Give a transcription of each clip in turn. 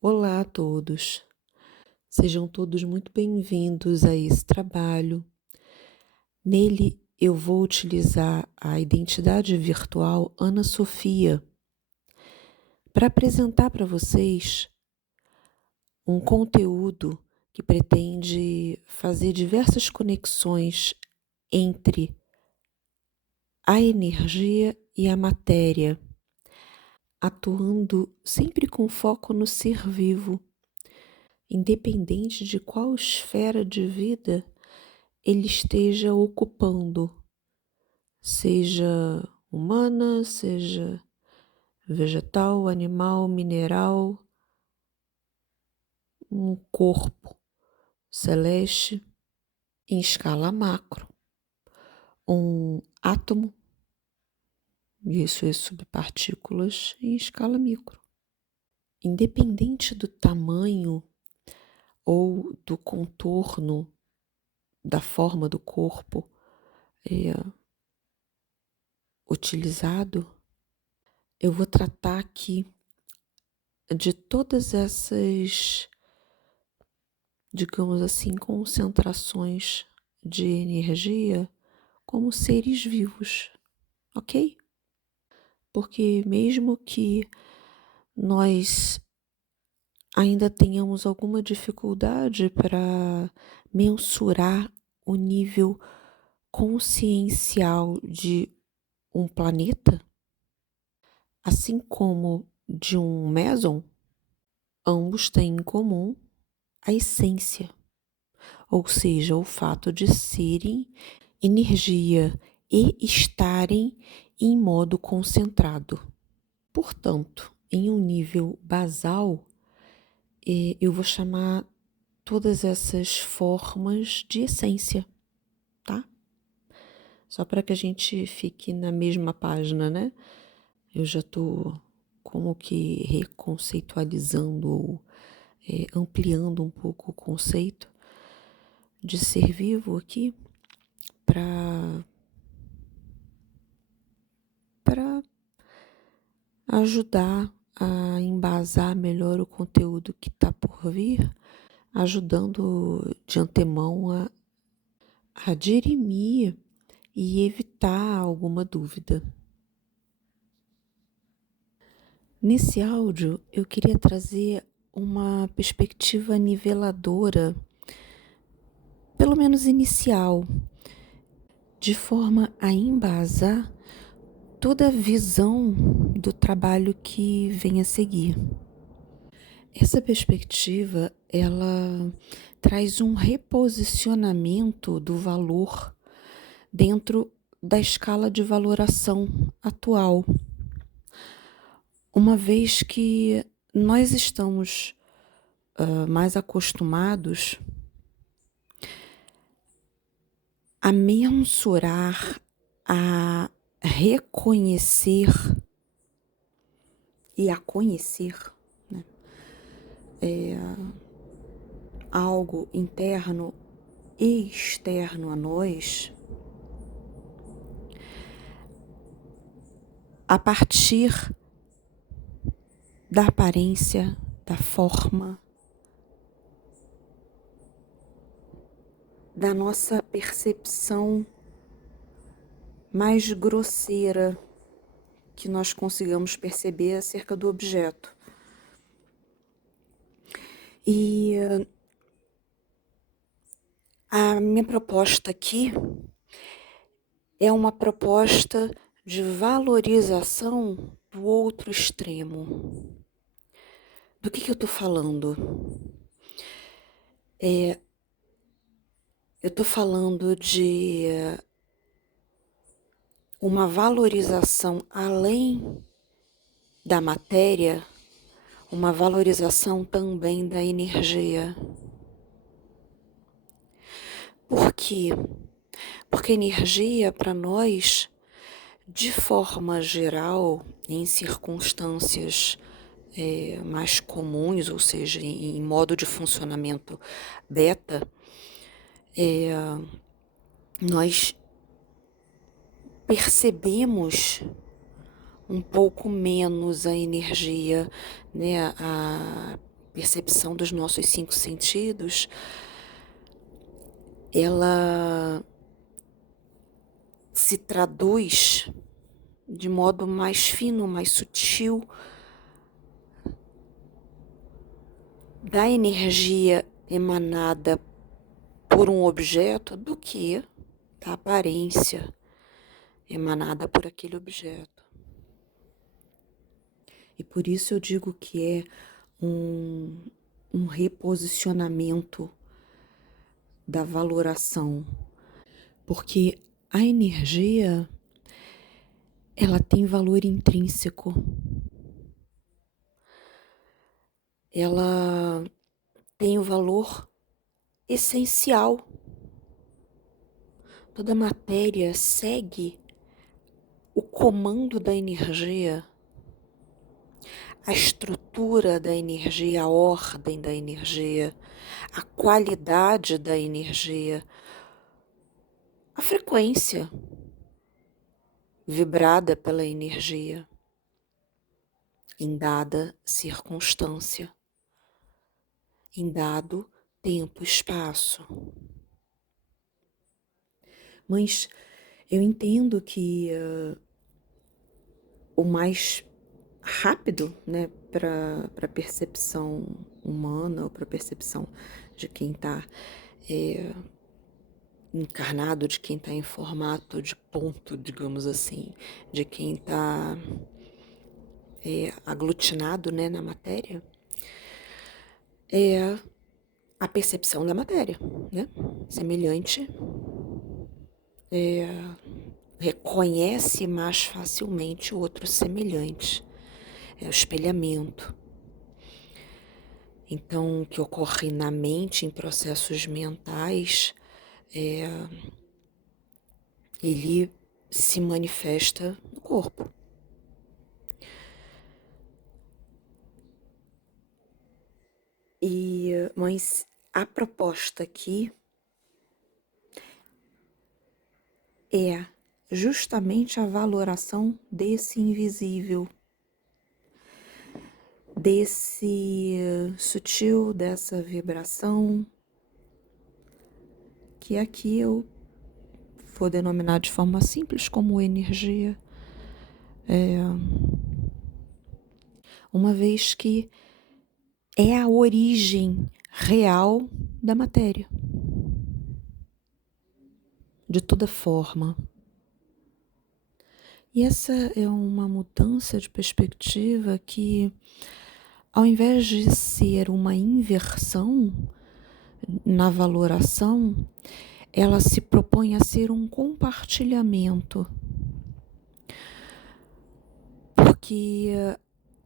Olá a todos, sejam todos muito bem-vindos a esse trabalho. Nele eu vou utilizar a identidade virtual Ana Sofia para apresentar para vocês um conteúdo que pretende fazer diversas conexões entre a energia e a matéria, atuando sempre com foco no ser vivo, independente de qual esfera de vida ele esteja ocupando, seja humana, seja vegetal, animal, mineral, um corpo celeste em escala macro, um átomo, e suas subpartículas em escala micro. Independente do tamanho ou do contorno da forma do corpo utilizado, eu vou tratar aqui de todas essas, digamos assim, concentrações de energia como seres vivos, ok? Porque mesmo que nós ainda tenhamos alguma dificuldade para mensurar o nível consciencial de um planeta, assim como de um meson, ambos têm em comum a essência, ou seja, o fato de serem energia e estarem em modo concentrado. Portanto, em um nível basal, eu vou chamar todas essas formas de essência, tá? Só para que a gente fique na mesma página, né? Eu já estou como que reconceitualizando ou ampliando um pouco o conceito de ser vivo aqui para ajudar a embasar melhor o conteúdo que está por vir, ajudando de antemão a dirimir e evitar alguma dúvida. Nesse áudio, eu queria trazer uma perspectiva niveladora, pelo menos inicial, de forma a embasar toda a visão do trabalho que vem a seguir. Essa perspectiva, ela traz um reposicionamento do valor dentro da escala de valoração atual, uma vez que nós estamos mais acostumados a mensurar, a reconhecer e a conhecer, né, algo interno e externo a nós a partir da aparência, da forma, da nossa percepção mais grosseira que nós consigamos perceber acerca do objeto. E a minha proposta aqui é uma proposta de valorização do outro extremo. Do que eu estou falando? Eu estou falando de uma valorização além da matéria, uma valorização também da energia. Por quê? Porque energia, para nós, de forma geral, em circunstâncias mais comuns, ou seja, em modo de funcionamento beta, nós percebemos um pouco menos a energia, né, percepção dos nossos 5 sentidos, ela se traduz de modo mais fino, mais sutil, da energia emanada por um objeto do que da aparência emanada por aquele objeto. E por isso eu digo que é um reposicionamento da valoração, porque a energia, ela tem valor intrínseco. Ela tem o valor essencial. Toda matéria segue o comando da energia, a estrutura da energia, a ordem da energia, a qualidade da energia, a frequência vibrada pela energia em dada circunstância, em dado tempo e espaço. Mas eu entendo que o mais rápido, né, para a percepção humana ou para a percepção de quem está encarnado, de quem está em formato de ponto, digamos assim, de quem está aglutinado, né, na matéria, é a percepção da matéria, né? Semelhante, reconhece mais facilmente o outro semelhante, é o espelhamento. Então, o que ocorre na mente, em processos mentais, ele se manifesta no corpo. Mas a proposta aqui é justamente a valoração desse invisível, desse sutil, dessa vibração, que aqui eu vou denominar de forma simples como energia, uma vez que é a origem real da matéria, de toda forma. E essa é uma mudança de perspectiva que, ao invés de ser uma inversão na valoração, ela se propõe a ser um compartilhamento. Porque,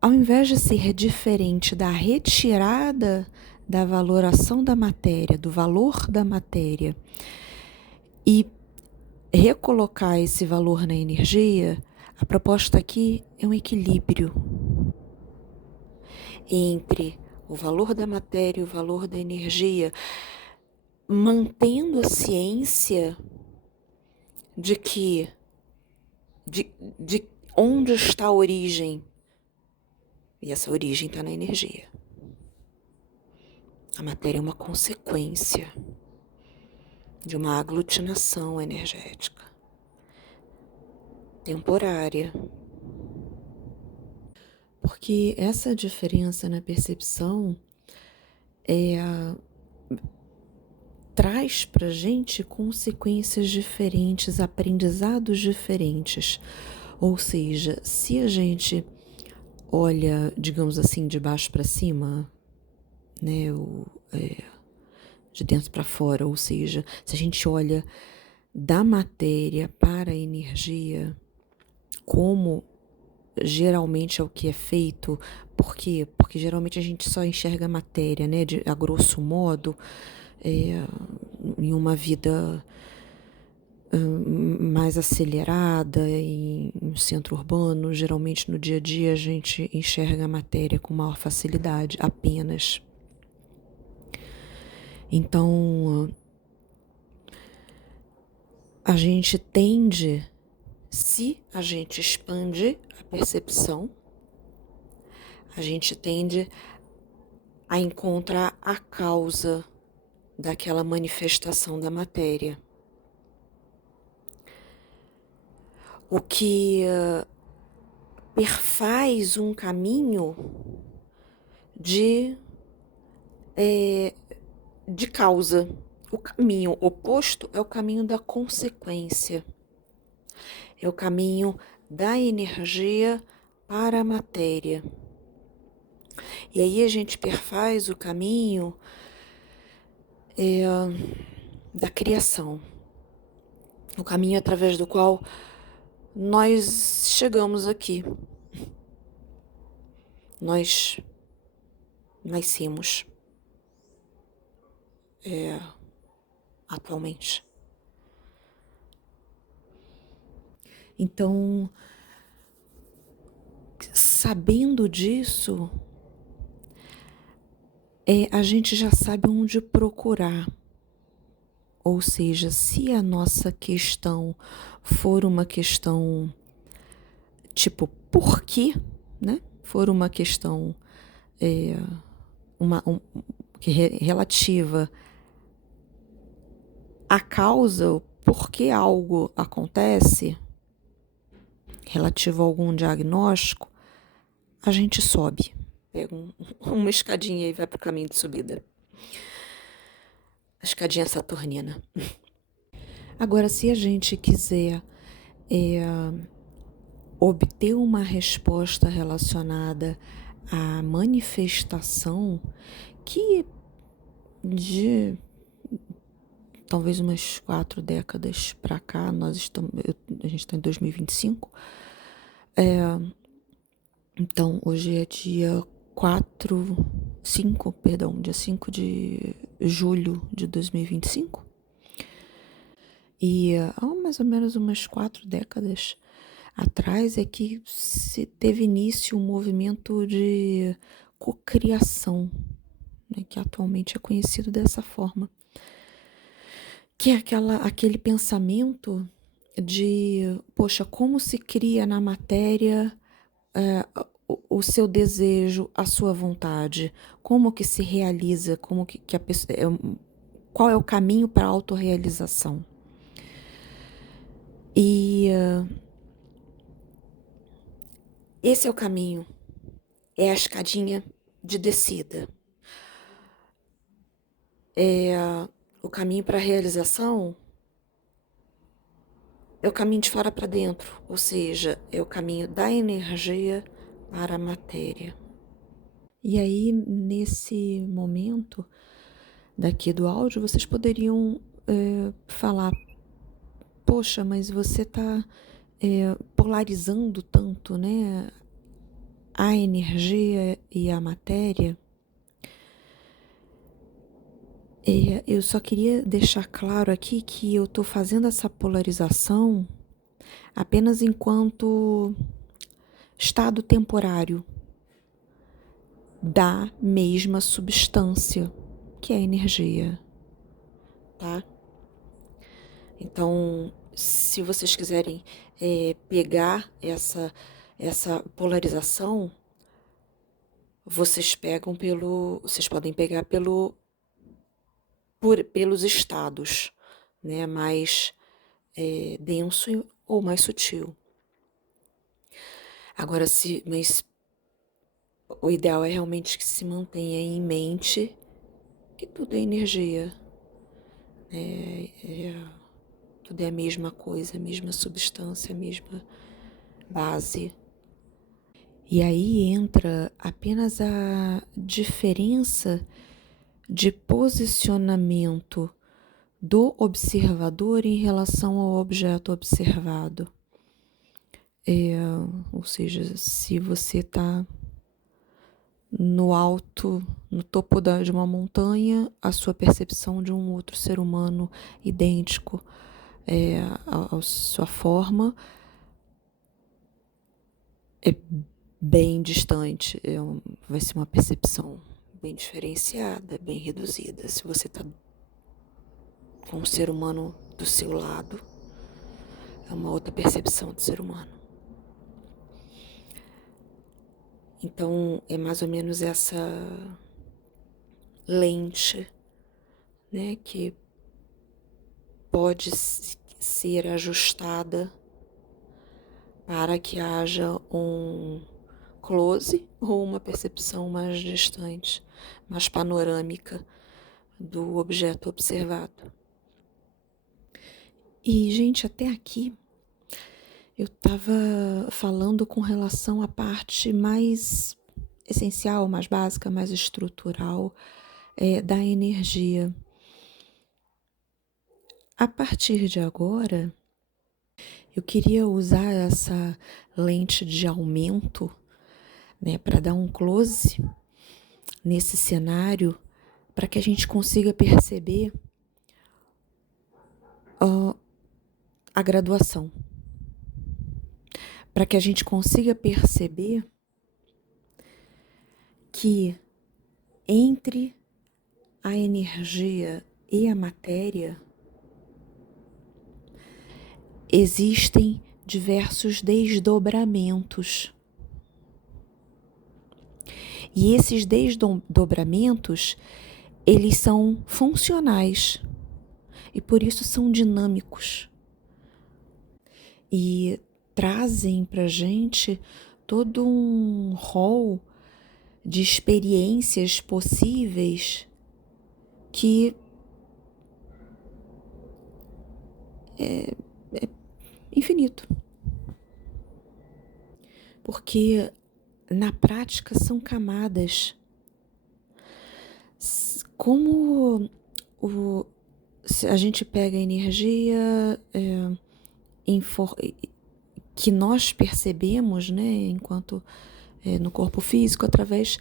ao invés de ser diferente da retirada da valoração da matéria, do valor da matéria, e recolocar esse valor na energia, a proposta aqui é um equilíbrio entre o valor da matéria e o valor da energia, mantendo a ciência de que de onde está a origem. E essa origem está na energia. A matéria é uma consequência de uma aglutinação energética temporária. Porque essa diferença na percepção traz para a gente consequências diferentes, aprendizados diferentes. Ou seja, se a gente olha, digamos assim, de baixo para cima, né, de dentro para fora, ou seja, se a gente olha da matéria para a energia, como geralmente é o que é feito, por quê? Porque geralmente a gente só enxerga a matéria, né, a grosso modo, em uma vida mais acelerada, em um centro urbano, geralmente no dia a dia a gente enxerga a matéria com maior facilidade, apenas. Então, a gente tende, se a gente expande a percepção, a gente tende a encontrar a causa daquela manifestação da matéria. O que perfaz um caminho de causa. O caminho oposto é o caminho da consequência. É o caminho da energia para a matéria. E aí a gente perfaz o caminho da criação. O caminho através do qual nós chegamos aqui. Nós nascemos atualmente. Então, sabendo disso, a gente já sabe onde procurar. Ou seja, se a nossa questão for uma questão tipo por quê, né? For uma questão relativa à causa, por que algo acontece, relativo a algum diagnóstico, a gente sobe. Pega uma escadinha e vai para o caminho de subida. A escadinha saturnina. Agora, se a gente quiser obter uma resposta relacionada à manifestação, que de talvez umas 4 décadas para cá, a gente está em 2025, então hoje é dia 5 de julho de 2025, e há mais ou menos umas 4 décadas atrás é que se teve início um movimento de cocriação, né, que atualmente é conhecido dessa forma, que é aquele pensamento de, poxa, como se cria na matéria o seu desejo, a sua vontade, como que se realiza, como que a pessoa, qual é o caminho para a autorrealização. E esse é o caminho, é a escadinha de descida. O caminho para a realização é o caminho de fora para dentro, ou seja, é o caminho da energia para a matéria. E aí, nesse momento daqui do áudio, vocês poderiam falar, poxa, mas você está polarizando tanto, né, a energia e a matéria. Eu só queria deixar claro aqui que eu estou fazendo essa polarização apenas enquanto estado temporário da mesma substância, que é a energia, tá? Então, se vocês quiserem pegar essa polarização, vocês podem pegar pelos estados, né, mais denso ou mais sutil. Agora, mas o ideal é realmente que se mantenha em mente que tudo é energia, tudo é a mesma coisa, a mesma substância, a mesma base. E aí entra apenas a diferença de posicionamento do observador em relação ao objeto observado. Ou seja, se você está no alto, no topo de uma montanha, a sua percepção de um outro ser humano idêntico à sua forma é bem distante, vai ser uma percepção bem diferenciada, bem reduzida. Se você está com um ser humano do seu lado, é uma outra percepção do ser humano. Então, é mais ou menos essa lente, né, que pode ser ajustada para que haja um close ou uma percepção mais distante, mais panorâmica do objeto observado. E, gente, até aqui eu estava falando com relação à parte mais essencial, mais básica, mais estrutural da energia. A partir de agora, eu queria usar essa lente de aumento, né, para dar um close nesse cenário, para que a gente consiga perceber a graduação, para que a gente consiga perceber que entre a energia e a matéria existem diversos desdobramentos. E esses desdobramentos, eles são funcionais e por isso são dinâmicos. E trazem pra gente todo um rol de experiências possíveis que é infinito. Porque na prática são camadas. Como a gente pega a energia que nós percebemos, né, enquanto no corpo físico, através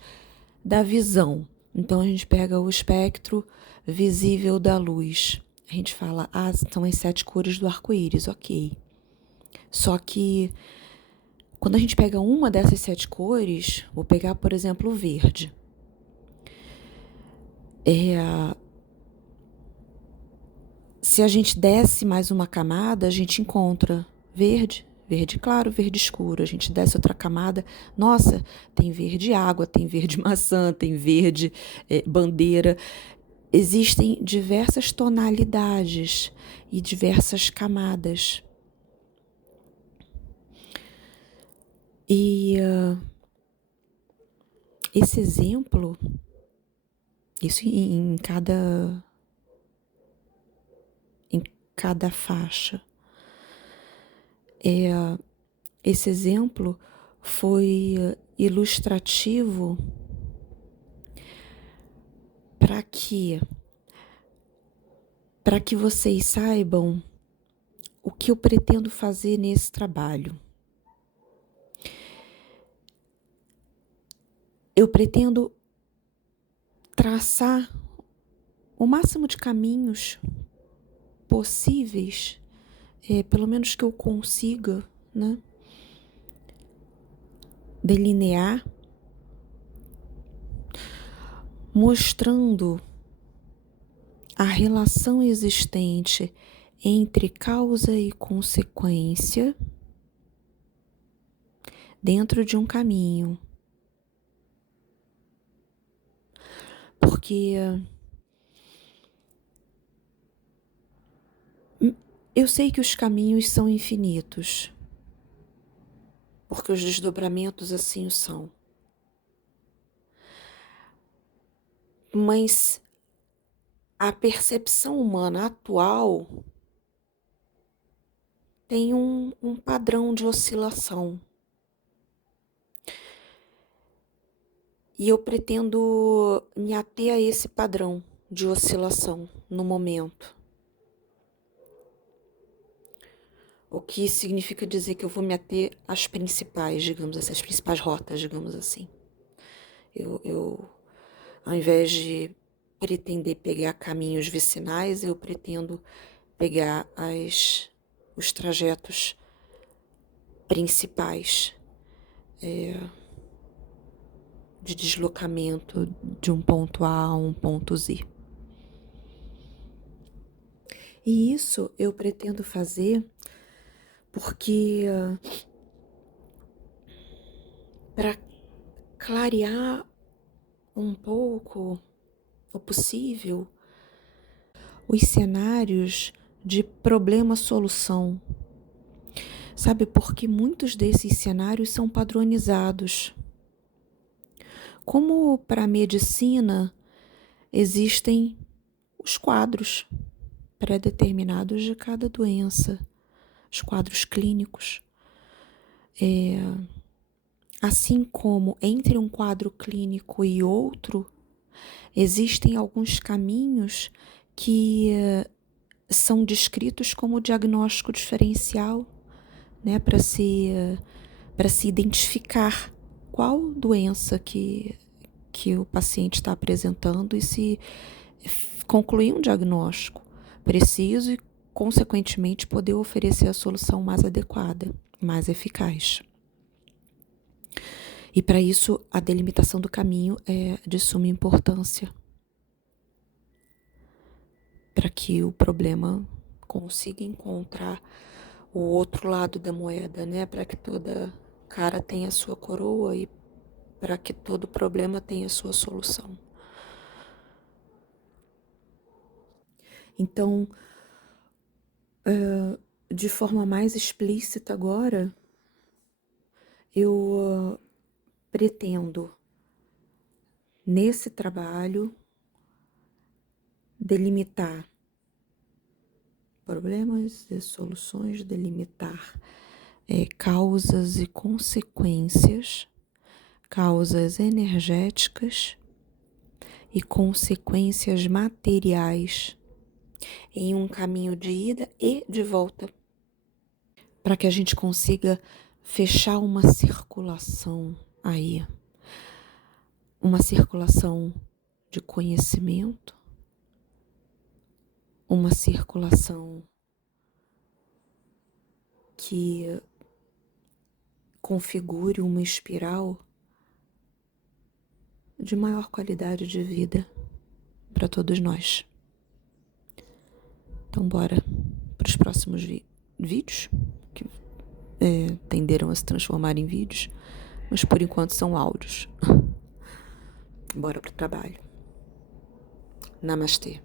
da visão. Então a gente pega o espectro visível da luz. A gente fala, são as 7 cores do arco-íris, ok. Só que quando a gente pega uma dessas 7 cores, vou pegar, por exemplo, o verde. Se a gente desce mais uma camada, a gente encontra verde, verde claro, verde escuro. A gente desce outra camada, nossa, tem verde água, tem verde maçã, tem verde bandeira. Existem diversas tonalidades e diversas camadas. E esse exemplo, isso em cada faixa, esse exemplo foi ilustrativo para que vocês saibam o que eu pretendo fazer nesse trabalho. Eu pretendo traçar o máximo de caminhos possíveis, pelo menos que eu consiga, né, delinear, mostrando a relação existente entre causa e consequência dentro de um caminho. Porque eu sei que os caminhos são infinitos, porque os desdobramentos assim o são. Mas a percepção humana atual tem um padrão de oscilação. E eu pretendo me ater a esse padrão de oscilação no momento. O que significa dizer que eu vou me ater às principais, digamos assim, às principais rotas, digamos assim. Eu ao invés de pretender pegar caminhos vicinais, eu pretendo pegar os trajetos principais de deslocamento de um ponto A a um ponto Z. E isso eu pretendo fazer porque para clarear um pouco ou possível os cenários de problema-solução. Sabe, porque muitos desses cenários são padronizados. Como para a medicina existem os quadros pré-determinados de cada doença, os quadros clínicos. Assim como entre um quadro clínico e outro, existem alguns caminhos que são descritos como diagnóstico diferencial, né, para se identificar qual doença que o paciente está apresentando e se concluir um diagnóstico preciso e, consequentemente, poder oferecer a solução mais adequada, mais eficaz. E para isso, a delimitação do caminho é de suma importância para que o problema consiga encontrar o outro lado da moeda, né? Para que toda cara tenha a sua coroa e para que todo problema tenha a sua solução. Então, de forma mais explícita agora, eu pretendo, nesse trabalho, delimitar problemas e soluções, delimitar causas e consequências, causas energéticas e consequências materiais em um caminho de ida e de volta, para que a gente consiga fechar uma circulação aí, uma circulação de conhecimento, uma circulação que configure uma espiral de maior qualidade de vida para todos nós. Então, bora para os próximos vídeos, que tenderam a se transformar em vídeos, mas por enquanto são áudios. Bora pro trabalho. Namastê.